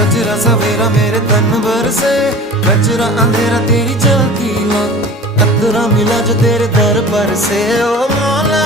सजरा सवेरा मेरे तन भर से, कचरा अंधेरा तेरी चलती ला, कतरा मिला जो तेरे दर पर से। ओ मौला